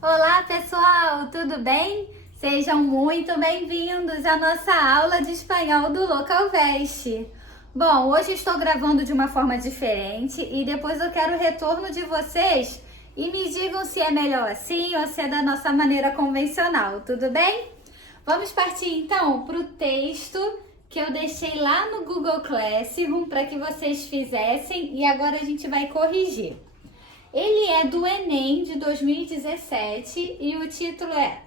Olá pessoal, tudo bem? Sejam muito bem-vindos à nossa aula de espanhol do Localvest. Bom, hoje estou gravando de uma forma diferente e depois eu quero o retorno de vocês e me digam se é melhor assim ou se é da nossa maneira convencional, tudo bem? Vamos partir então para o texto que eu deixei lá no Google Classroom para que vocês fizessem e agora a gente vai corrigir. Ele é do Enem de 2017 y el título es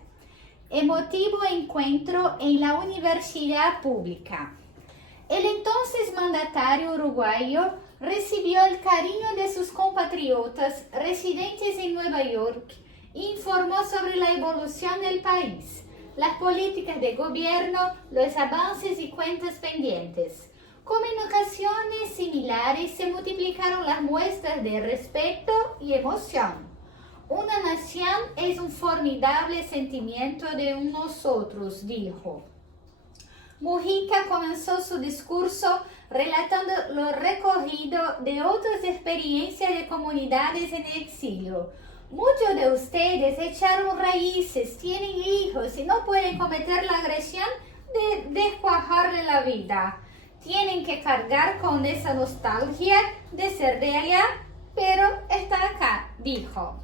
Emotivo encuentro en la Universidad Pública. El entonces mandatario uruguayo recibió el cariño de sus compatriotas residentes en Nueva York e informó sobre la evolución del país, las políticas de gobierno, los avances y cuentas pendientes. Como en ocasiones similares se multiplicaron las muestras de respeto y emoción. Una nación es un formidable sentimiento de nosotros, dijo. Mujica comenzó su discurso relatando lo recorrido de otras experiencias de comunidades en el exilio. Muchos de ustedes echaron raíces, tienen hijos y no pueden cometer la agresión de descuajarle la vida. Tienen que cargar con esa nostalgia de ser de allá, pero está acá, dijo.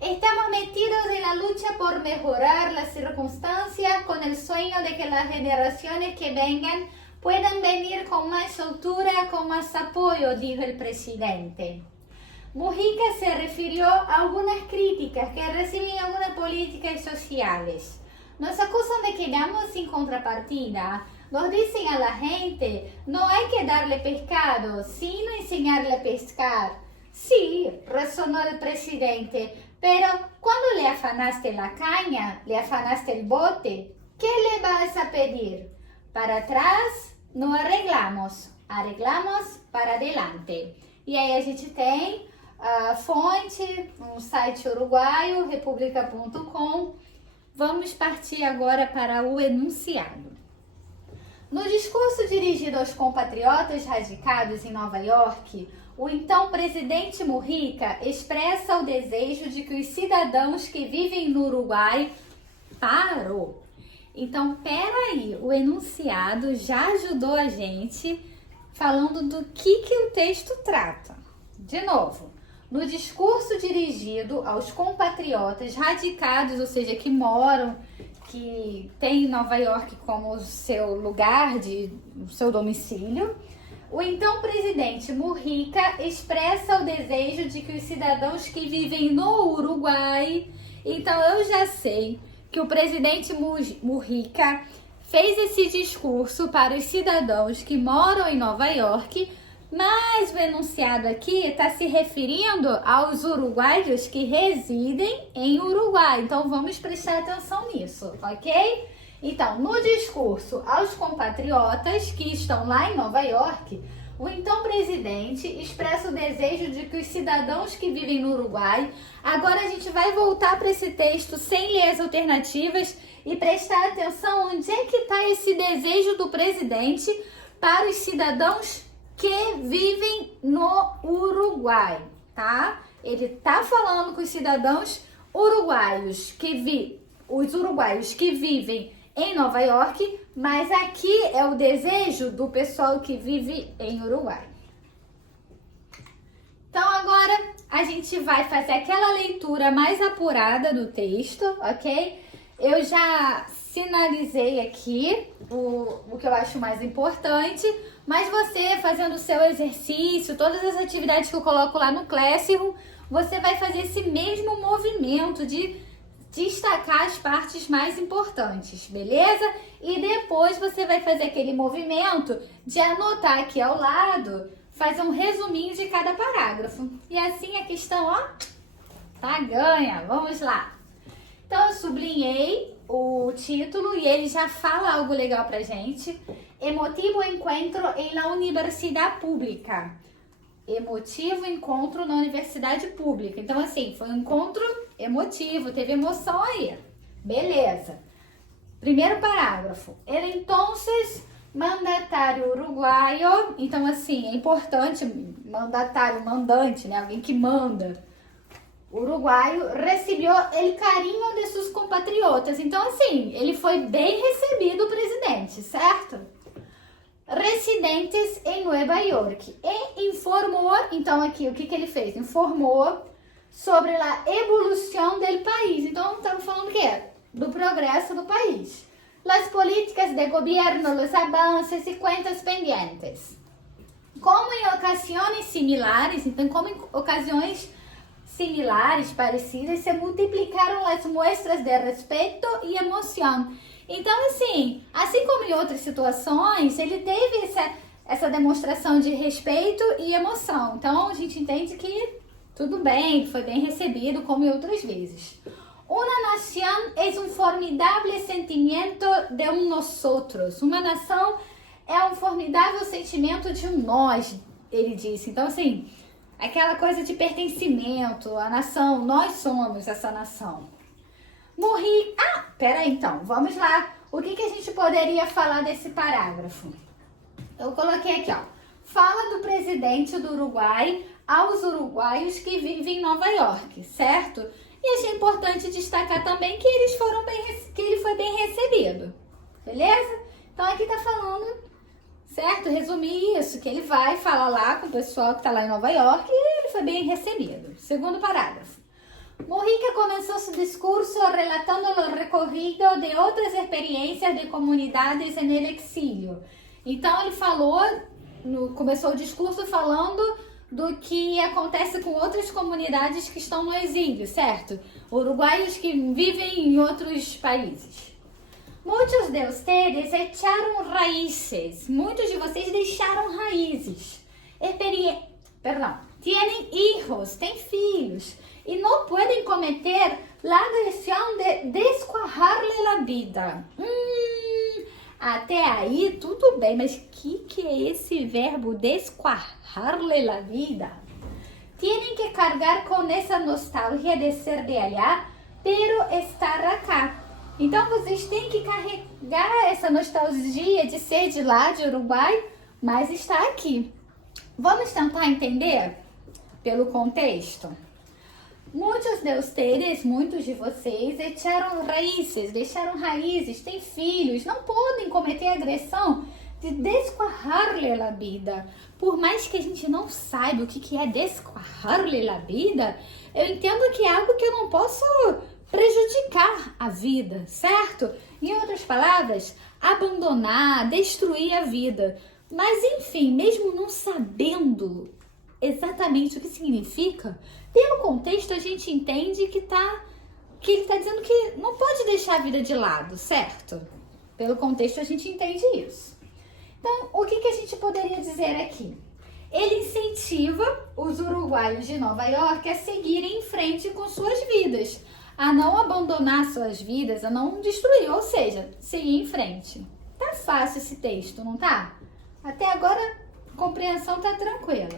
Estamos metidos en la lucha por mejorar las circunstancias con el sueño de que las generaciones que vengan puedan venir con más soltura, con más apoyo, dijo el presidente. Mujica se refirió a algunas críticas que reciben algunas políticas sociales. Nos acusan de que damos sin contrapartida. Nos dicen a la gente, no hay que darle pescado, sino enseñarle a pescar. Sí, resonó el presidente, pero cuando le afanaste la caña, le afanaste el bote, ¿qué le vas a pedir? Para atrás no arreglamos, arreglamos para adelante. E aí a gente tem a fonte, um site uruguaio, republica.com. Vamos partir agora para o enunciado. No discurso dirigido aos compatriotas radicados em Nova York, o então presidente Mujica expressa o desejo de que os cidadãos que vivem no Uruguai parou. Então, peraí, o enunciado já ajudou a gente falando do que o texto trata. De novo, no discurso dirigido aos compatriotas radicados, ou seja, que moram, que tem Nova York como seu lugar, seu domicílio, o então presidente Mujica expressa o desejo de que os cidadãos que vivem no Uruguai, então eu já sei que o presidente Mujica fez esse discurso para os cidadãos que moram em Nova York, mas o enunciado aqui está se referindo aos uruguaios que residem em Uruguai. Então, vamos prestar atenção nisso, ok? Então, no discurso aos compatriotas que estão lá em Nova York, o então presidente expressa o desejo de que os cidadãos que vivem no Uruguai... Agora a gente vai voltar para esse texto sem ler as alternativas e prestar atenção onde é que está esse desejo do presidente para os cidadãos que vivem no Uruguai, tá? Ele tá falando com os cidadãos uruguaios os uruguaios que vivem em Nova York, mas aqui é o desejo do pessoal que vive em Uruguai. Então agora a gente vai fazer aquela leitura mais apurada do texto, ok? Eu já sinalizei aqui o que eu acho mais importante, mas você fazendo o seu exercício, todas as atividades que eu coloco lá no Classroom, você vai fazer esse mesmo movimento de destacar as partes mais importantes, beleza? E depois você vai fazer aquele movimento de anotar aqui ao lado, fazer um resuminho de cada parágrafo. E assim a questão, ó, tá ganha. Vamos lá. Então eu sublinhei o título e ele já fala algo legal pra gente. Emotivo encontro em la Universidad Pública. Emotivo encontro na universidade pública. Então, assim, foi um encontro emotivo, teve emoção aí. Beleza. Primeiro parágrafo. El entonces Mandatário uruguaio, então assim, é importante, mandatário, mandante, né? Alguém que manda. Uruguaio recebeu o carinho de seus compatriotas. Então assim, ele foi bem recebido, o presidente, certo? Residentes em Nova York. E informou, então aqui, o que ele fez? Informou sobre a evolução do país. Então, estamos falando o quê? Do progresso do país. As políticas de governo, os avanços e contas pendientes. Como em ocasiões similares, então, como em ocasiões similares, parecidas, se multiplicaram as mostras de respeito e emoção. Então, assim como em outras situações, ele teve essa demonstração de respeito e emoção. Então, a gente entende que tudo bem, foi bem recebido, como em outras vezes. Uma nação é um formidável sentimento de nós outros. Uma nação é um formidável sentimento de nós, ele disse. Então, assim, aquela coisa de pertencimento, a nação, nós somos essa nação. Peraí, então, vamos lá. O que a gente poderia falar desse parágrafo? Eu coloquei aqui, ó. Fala do presidente do Uruguai aos uruguaios que vivem em Nova York, certo? E achei importante destacar também que ele foi bem recebido, beleza? Então aqui tá falando, certo? Resumir isso, que ele vai falar lá com o pessoal que tá lá em Nova York e ele foi bem recebido. Segundo parágrafo. Mujica começou seu discurso relatando o recorrido de outras experiências de comunidades no exílio. Então ele falou, começou o discurso falando do que acontece com outras comunidades que estão no exílio, certo? Uruguaios que vivem em outros países. Muitos de vocês echaram raízes. Muitos de vocês deixaram raízes. Tienen hijos, têm filhos. E não podem cometer a agressão de desquajarle a vida. Até aí tudo bem, mas que é esse verbo desquajarle a vida? Tienen que carregar com essa nostalgia de ser de allá, pero estar acá. Então vocês têm que carregar essa nostalgia de ser de lá, de Uruguai, mas estar aqui. Vamos tentar entender pelo contexto? Muitos de vocês deixaram raízes, têm filhos, não podem cometer agressão de desquajarle a vida. Por mais que a gente não saiba o que é desquajarle a vida, eu entendo que é algo que eu não posso prejudicar a vida, certo? Em outras palavras, abandonar, destruir a vida. Mas enfim, mesmo não sabendo exatamente o que significa, pelo contexto a gente entende que ele está dizendo que não pode deixar a vida de lado, certo? Pelo contexto a gente entende isso. Então, o que a gente poderia dizer aqui? Ele incentiva os uruguaios de Nova York a seguirem em frente com suas vidas, a não abandonar suas vidas, a não destruir, ou seja, seguir em frente. Tá fácil esse texto, não tá? Até agora a compreensão tá tranquila.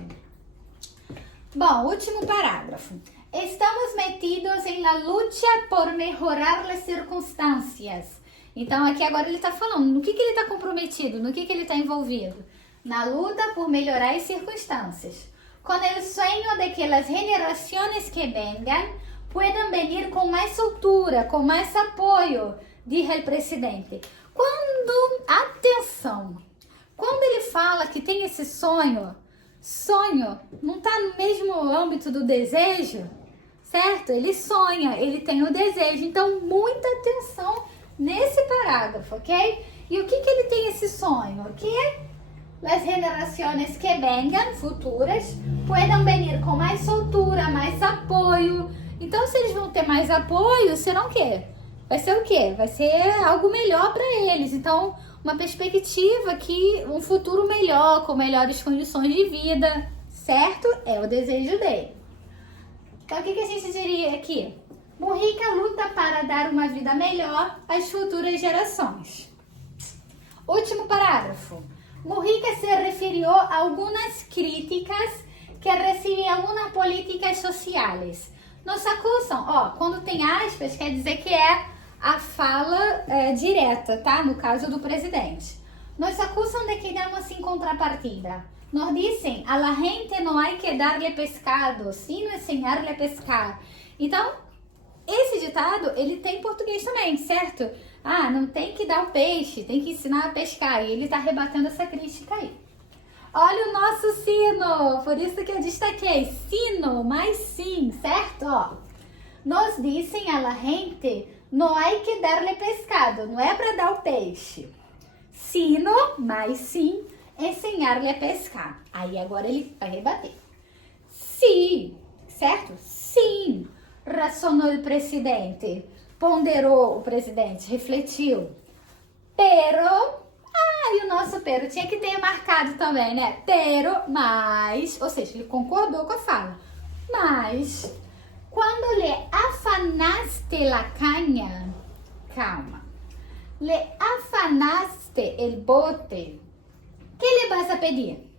Bom, último parágrafo. Estamos metidos em la lucha por mejorar las circunstâncias. Então, aqui agora ele está falando no que ele está comprometido, no que ele está envolvido. Na luta por melhorar as circunstâncias. Com o sonho de que as gerações que vengan puedan venir com mais soltura, com mais apoio, diz o presidente. Quando ele fala que tem esse sonho não está no mesmo âmbito do desejo, certo? Ele sonha, ele tem o desejo. Então, muita atenção nesse parágrafo, ok? E o que ele tem esse sonho? Que as gerações que vengan, futuras, puedan venir com mais soltura, mais apoio. Então, se eles vão ter mais apoio, serão o quê? Vai ser o quê? Vai ser algo melhor para eles. Então, uma perspectiva que um futuro melhor, com melhores condições de vida, certo? É o desejo dele. Então, o que a gente diria aqui? Mujica luta para dar uma vida melhor às futuras gerações. Último parágrafo. Mujica se referiu a algumas críticas que recebem algumas políticas sociais. Nos acusam, quando tem aspas, quer dizer que é a fala direta, tá? No caso do presidente. nos acusan de que damos sin contrapartida. Nos dicen, a la gente no hay que darle pescado, sino enseñarle a pescar. Então, esse ditado, ele tem em português também, certo? Ah, não tem que dar o peixe, tem que ensinar a pescar. E ele tá rebatendo essa crítica aí. Olha o nosso sino, por isso que eu destaquei. Sino, mais sim, certo? Ó, nos dicen a la gente, no hay que darle pescado, não é para dar o peixe. Sino, mais sim, ensinar-lhe a pescar. Aí agora ele vai rebater. Sim, certo? Sim, razonou o presidente. Ponderou o presidente, refletiu. Pero, e o nosso pero tinha que ter marcado também, né? Pero, mas, ou seja, ele concordou com a fala. Mas, quando lhe afanaste la caña, calma, le afanaste el bote, ¿qué le vas a pedir?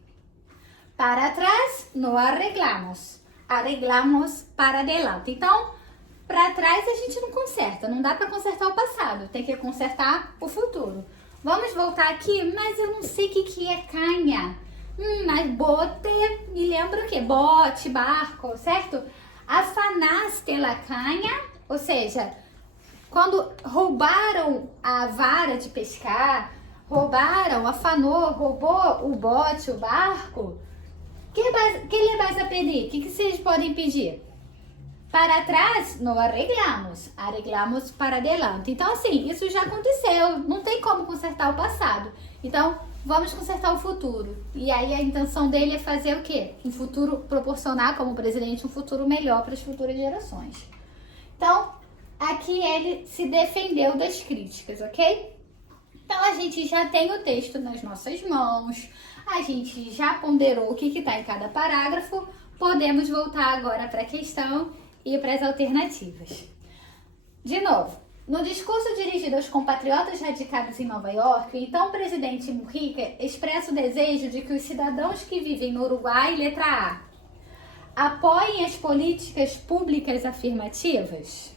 Para atrás, no arreglamos. Arreglamos para adelante. Então, para trás a gente não conserta. Não dá para consertar o passado. Tem que consertar o futuro. Vamos voltar aqui, mas eu não sei o que é canha. Mas bote, me lembra o quê? Bote, barco, certo? Afanaste la canha, ou seja, quando roubaram a vara de pescar, roubou o bote, o barco, que lhe vas a pedir? O que vocês podem pedir? Para trás, não arreglamos para adelante. Então, assim, isso já aconteceu, não tem como consertar o passado. Então, vamos consertar o futuro. E aí a intenção dele é fazer o quê? Um futuro, proporcionar como presidente um futuro melhor para as futuras gerações. Então, aqui ele se defendeu das críticas, ok? Então, a gente já tem o texto nas nossas mãos, a gente já ponderou o que está em cada parágrafo, podemos voltar agora para a questão e para as alternativas. De novo, no discurso dirigido aos compatriotas radicados em Nova York, o então presidente Mujica expressa o desejo de que os cidadãos que vivem no Uruguai, letra A, apoiem as políticas públicas afirmativas.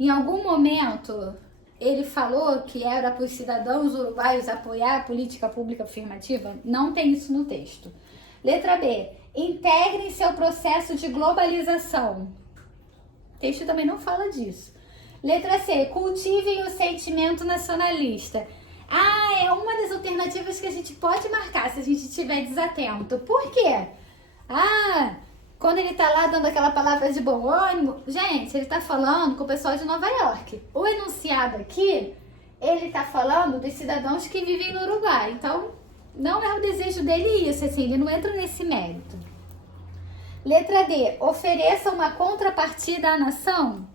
Em algum momento, ele falou que era para os cidadãos uruguaios apoiar a política pública afirmativa? Não tem isso no texto. Letra B, integrem seu processo de globalização. O texto também não fala disso. Letra C, cultivem o sentimento nacionalista. É uma das alternativas que a gente pode marcar se a gente estiver desatento. Por quê? Quando ele tá lá dando aquela palavra de bom ânimo, gente, ele tá falando com o pessoal de Nova York. O enunciado aqui, ele tá falando dos cidadãos que vivem no Uruguai. Então, não é o desejo dele isso, assim, ele não entra nesse mérito. Letra D, ofereça uma contrapartida à nação.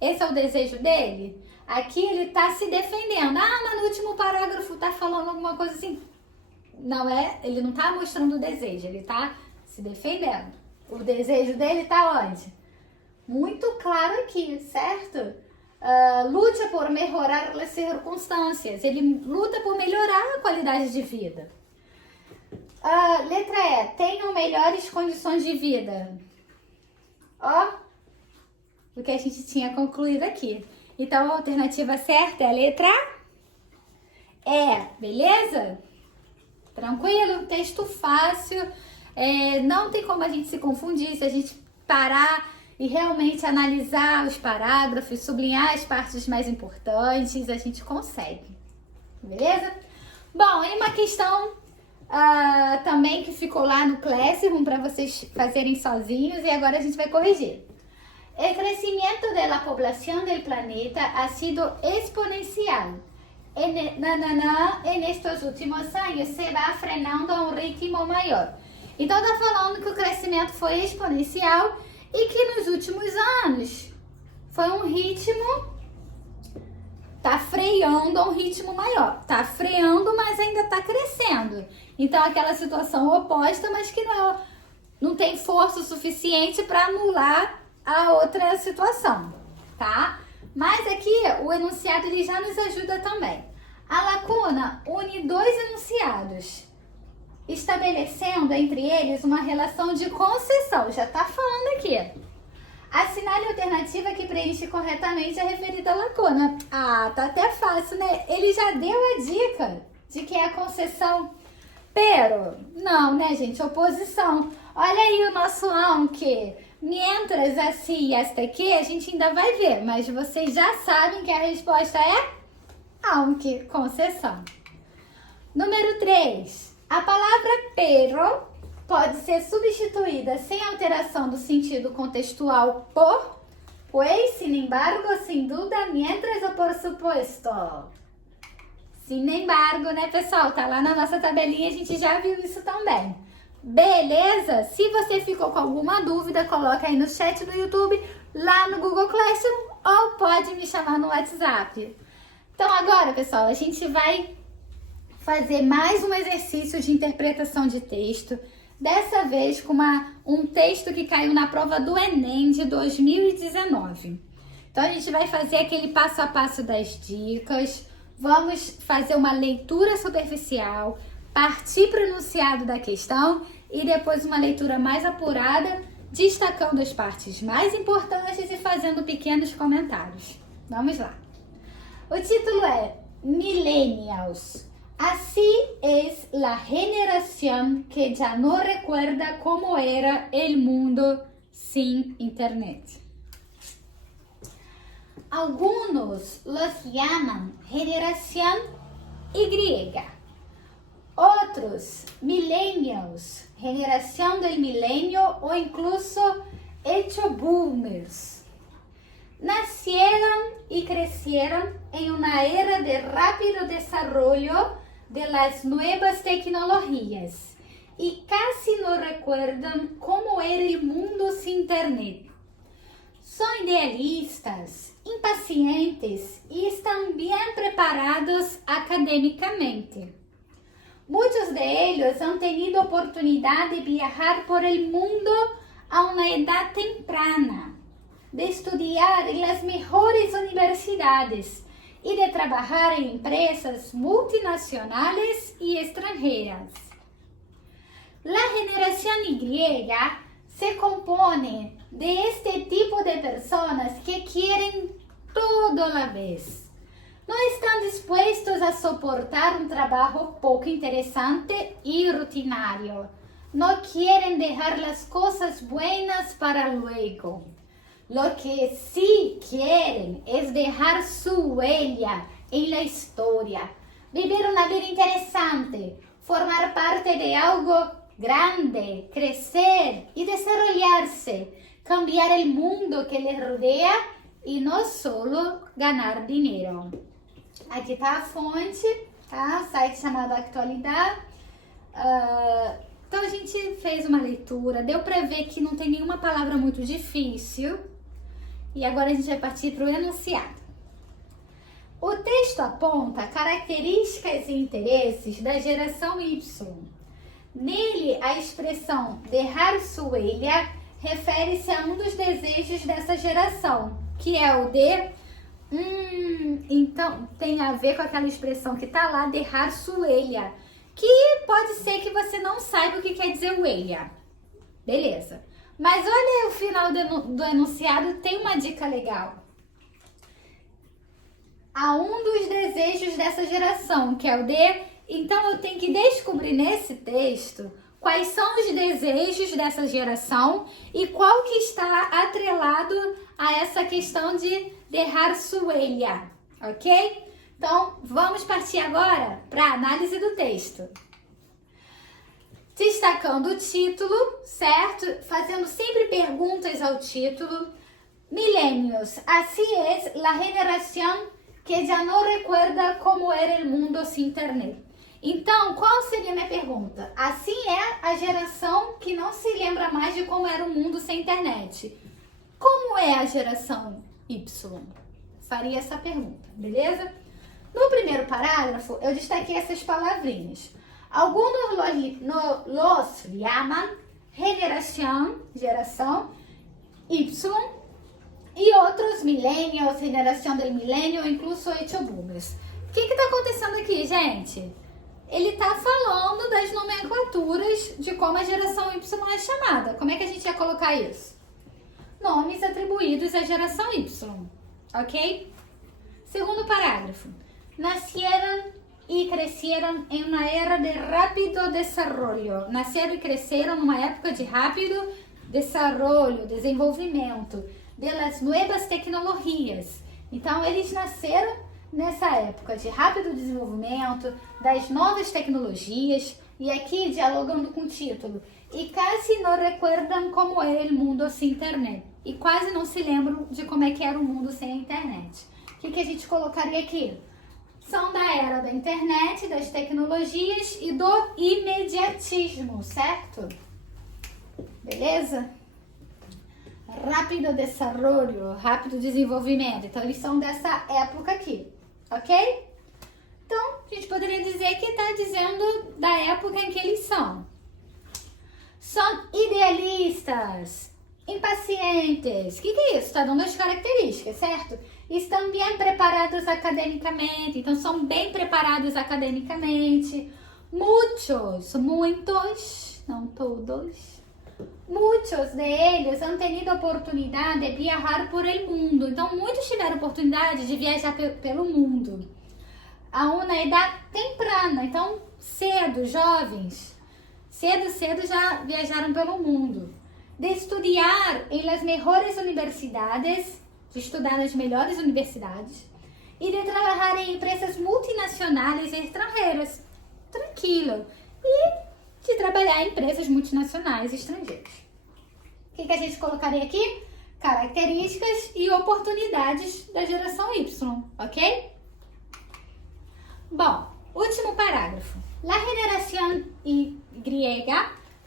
Esse é o desejo dele? Aqui ele tá se defendendo. Mas no último parágrafo tá falando alguma coisa assim. Não é, ele não tá mostrando o desejo, ele tá se defendendo. O desejo dele tá onde? Muito claro aqui, certo? Luta por melhorar as circunstâncias. Ele luta por melhorar a qualidade de vida. Letra E, tenham melhores condições de vida. O que a gente tinha concluído aqui. Então, a alternativa certa é a letra E, beleza? Tranquilo? Texto fácil. Não tem como a gente se confundir se a gente parar e realmente analisar os parágrafos, sublinhar as partes mais importantes, a gente consegue. Beleza? Bom, e uma questão também que ficou lá no Classroom para vocês fazerem sozinhos e agora a gente vai corrigir. El crecimiento de la población del planeta ha sido exponencial. En estos últimos años se va frenando a um ritmo maior. Então tá falando que o crescimento foi exponencial e que nos últimos anos foi um ritmo, tá freando a um ritmo maior. Tá freando, mas ainda tá crescendo. Então aquela situação oposta, mas que não tem força suficiente para anular a outra situação, tá? Mas aqui o enunciado ele já nos ajuda também. A lacuna une dois enunciados, estabelecendo entre eles uma relação de concessão. Já tá falando aqui. Assinale a alternativa que preenche corretamente a referida lacuna. Ah, tá até fácil, né? Ele já deu a dica de que é a concessão. Pero, não, né, gente? Oposição. Olha aí o nosso aunque. Mientras, assim e hasta aqui, a gente ainda vai ver. Mas vocês já sabem que a resposta é aunque, concessão. Número 3. A palavra pero pode ser substituída sem alteração do sentido contextual por, pues, sin embargo, sin duda, mientras ou por supuesto. Sin embargo, né, pessoal? Tá lá na nossa tabelinha, a gente já viu isso também. Beleza? Se você ficou com alguma dúvida, coloca aí no chat do YouTube, lá no Google Classroom, ou pode me chamar no WhatsApp. Então agora, pessoal, a gente vai fazer mais um exercício de interpretação de texto, dessa vez com um texto que caiu na prova do Enem de 2019. Então a gente vai fazer aquele passo a passo das dicas, vamos fazer uma leitura superficial, partir para o enunciado da questão e depois uma leitura mais apurada, destacando as partes mais importantes e fazendo pequenos comentários. Vamos lá. O título é Millennials. Así es la generación que ya no recuerda cómo era el mundo sin internet. Algunos los llaman generación Y, otros millennials, generación del milenio o incluso hecho boomers. Nacieron y crecieron en una era de rápido desarrollo de las nuevas tecnologías y casi no recuerdan cómo era el mundo sin internet. Son idealistas, impacientes y están bien preparados académicamente. Muchos de ellos han tenido oportunidad de viajar por el mundo a una edad temprana, de estudiar en las mejores universidades y de trabajar en empresas multinacionales y extranjeras. La generación Y se compone de este tipo de personas que quieren todo a la vez. No están dispuestos a soportar un trabajo poco interesante y rutinario. No quieren dejar las cosas buenas para luego. Lo que sí quieren es dejar su huella en la historia, vivir una vida interesante, formar parte de algo grande, crecer y desarrollarse, cambiar el mundo que les rodea y no solo ganar dinheiro. Aqui tá a fonte, tá? Site chamado Atualidade. Então a gente fez uma leitura, deu para ver que não tem nenhuma palavra muito difícil. E agora a gente vai partir para o enunciado. O texto aponta características e interesses da geração Y. Nele, a expressão dejar su huella refere-se a um dos desejos dessa geração, que é o de... então tem a ver com aquela expressão que tá lá, dejar su huella, que pode ser que você não saiba o que quer dizer huella. Beleza. Mas olha o final do enunciado, tem uma dica legal. A um dos desejos dessa geração, que é o de... Então eu tenho que descobrir nesse texto quais são os desejos dessa geração e qual que está atrelado a essa questão de dejar su huella, ok? Então vamos partir agora para a análise do texto. Destacando o título, certo? Fazendo sempre perguntas ao título. Millennials, así es la generación que ya no recuerda cómo era el mundo sin internet. Então, qual seria a minha pergunta? Assim é a geração que não se lembra mais de como era o mundo sem internet. Como é a geração Y? Faria essa pergunta, beleza? No primeiro parágrafo, eu destaquei essas palavrinhas. Alguns los llaman geração Y, e outros millennials, geração del milênio, incluso hecho boomers. O que está acontecendo aqui, gente? Ele está falando das nomenclaturas de como a geração Y é chamada. Como é que a gente ia colocar isso? nomes atribuídos à geração Y, ok? Segundo parágrafo. Nasceram e cresceram em uma era de rápido desarrollo. Nasceram e cresceram numa época de rápido desarrollo, desenvolvimento, das novas tecnologias. Então, eles nasceram nessa época de rápido desenvolvimento, das novas tecnologias, e aqui dialogando com o título, e quase não recordam como era o mundo sem internet. E quase não se lembram de como é que era o mundo sem a internet. O que a gente colocaria aqui? São da era da internet, das tecnologias e do imediatismo, certo? Beleza? Rápido desarrollo, rápido desenvolvimento. Então, eles são dessa época aqui, ok? Então, a gente poderia dizer que está dizendo da época em que eles são. São idealistas, impacientes. O que é isso? Está dando as características, certo? Estão bem preparados academicamente. Então, são bem preparados academicamente. Muitos, não todos. Muitos deles han tenido oportunidade de viajar por el mundo. Então, muitos tiveram oportunidade de viajar pelo mundo. A uma idade temprana. Então, cedo, jovens. Cedo já viajaram pelo mundo. De estudar em las mejores universidades, de estudar nas melhores universidades, e de trabalhar em empresas multinacionais e estrangeiras. Tranquilo. E de trabalhar em empresas multinacionais e estrangeiras. O que a gente colocaria aqui? Características e oportunidades da geração Y, ok? Bom, último parágrafo. La generación Y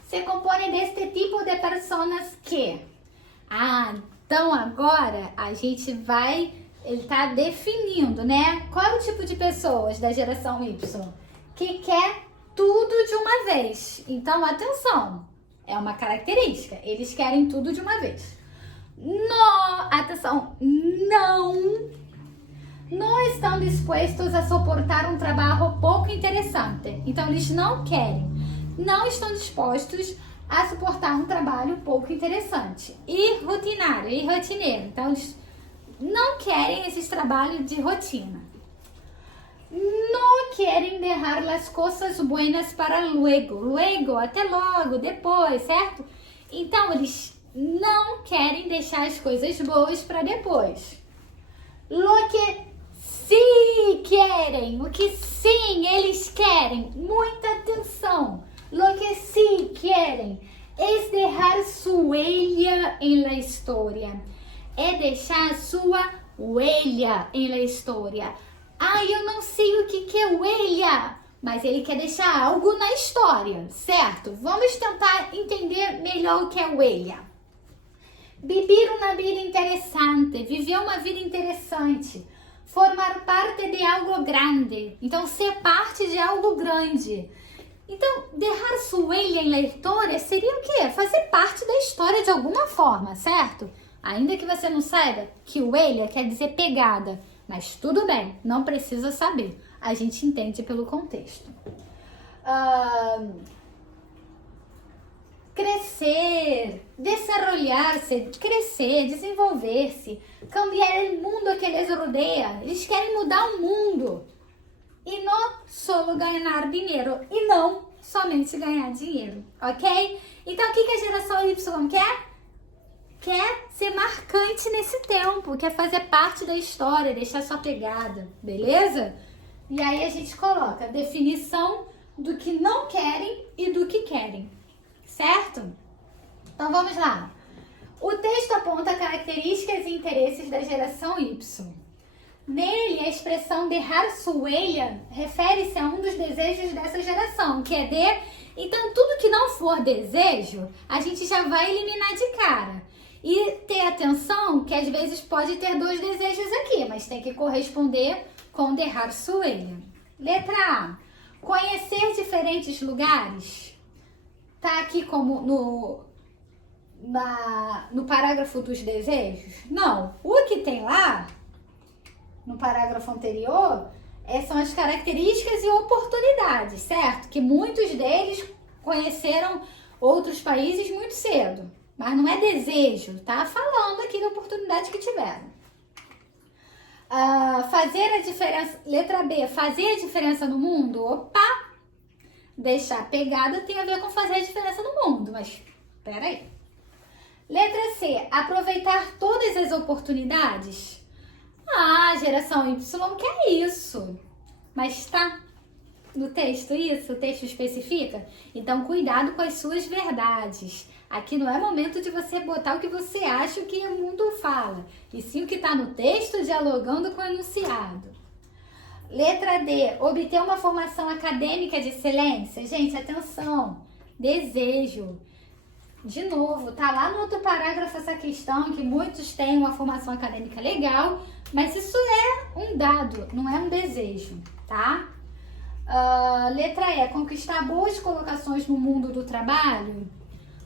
se compõe deste tipo de pessoas que... então agora a gente vai... Ele está definindo, né? Qual é o tipo de pessoas da geração Y? Que quer tudo de uma vez. Então, atenção, é uma característica. Eles querem tudo de uma vez. Atenção, não estão dispostos a suportar um trabalho pouco interessante. Então, eles não estão dispostos a suportar um trabalho pouco interessante. E rotineiro. Então, eles não querem esses trabalhos de rotina. Não querem deixar as coisas buenas para luego, até logo, depois, certo? Então, eles não querem deixar as coisas boas para depois. Lo que sim querem, o que sim eles querem, muita atenção. Lo que sim querem é deixar sua huella em la história. É deixar sua huella em la história. Eu não sei o que é huella, mas ele quer deixar algo na história, certo? Vamos tentar entender melhor o que é huella. Viver uma vida interessante, viver uma vida interessante, formar parte de algo grande, então ser parte de algo grande. Então, deixar sua huella em la história seria o quê? Fazer parte da história de alguma forma, certo? Ainda que você não saiba que huella quer dizer pegada, mas tudo bem, não precisa saber. A gente entende pelo contexto. Crescer, desarrollar-se, crescer, desenvolver-se, cambiar o mundo que eles rodeia. Eles querem mudar o mundo. E não só ganhar dinheiro. E não somente ganhar dinheiro, ok? Então, o que a geração Y quer? Quer ser marcante nesse tempo, quer fazer parte da história, deixar sua pegada, beleza? E aí a gente coloca a definição do que não querem e do que querem, certo? Então vamos lá. O texto aponta características e interesses da geração Y. Nele, a expressão deixar sua huella refere-se a um dos desejos dessa geração, que é de... Então, tudo que não for desejo, a gente já vai eliminar de cara. E ter atenção que às vezes pode ter dois desejos aqui, mas tem que corresponder com deixar sua huella. Letra A. Conhecer diferentes lugares. Tá aqui como no parágrafo dos desejos? Não. O que tem lá, no parágrafo anterior, são as características e oportunidades, certo? Que muitos deles conheceram outros países muito cedo. mas não é desejo, tá? Falando aqui da oportunidade que tiveram. Fazer a diferença, letra B, fazer a diferença no mundo? Opa! Deixar pegada tem a ver com fazer a diferença no mundo, mas peraí. Letra C, aproveitar todas as oportunidades? Geração Y quer isso. Mas tá no texto isso? O texto especifica? Então, cuidado com as suas verdades. Aqui não é momento de você botar o que você acha que o mundo fala, e sim o que está no texto dialogando com o enunciado. Letra D, obter uma formação acadêmica de excelência. Gente, atenção, desejo. De novo, tá lá no outro parágrafo essa questão que muitos têm uma formação acadêmica legal, mas isso é um dado, não é um desejo, tá? Letra E, conquistar boas colocações no mundo do trabalho.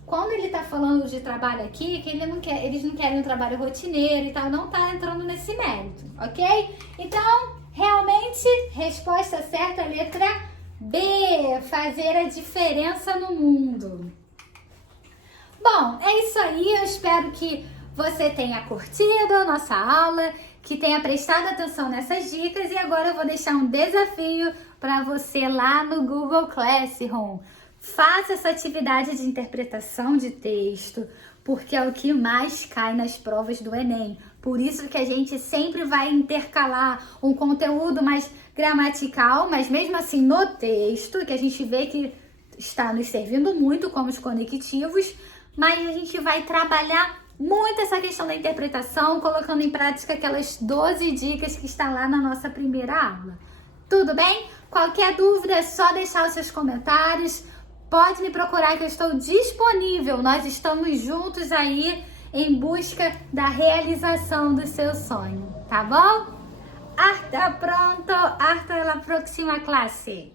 Quando ele tá falando de trabalho aqui, que eles não querem um trabalho rotineiro e tal, não tá entrando nesse mérito, ok? Então, realmente, resposta certa, letra B, fazer a diferença no mundo. Bom, é isso aí, eu espero que você tenha curtido a nossa aula, que tenha prestado atenção nessas dicas, e agora eu vou deixar um desafio para você lá no Google Classroom. Faça essa atividade de interpretação de texto, porque é o que mais cai nas provas do Enem. Por isso que a gente sempre vai intercalar um conteúdo mais gramatical, mas mesmo assim no texto, que a gente vê que está nos servindo muito como os conectivos, mas a gente vai trabalhar muito essa questão da interpretação, colocando em prática aquelas 12 dicas que estão lá na nossa primeira aula. Tudo bem? Qualquer dúvida é só deixar os seus comentários. Pode me procurar que eu estou disponível. Nós estamos juntos aí em busca da realização do seu sonho, tá bom? Hasta pronto, hasta la próxima clase.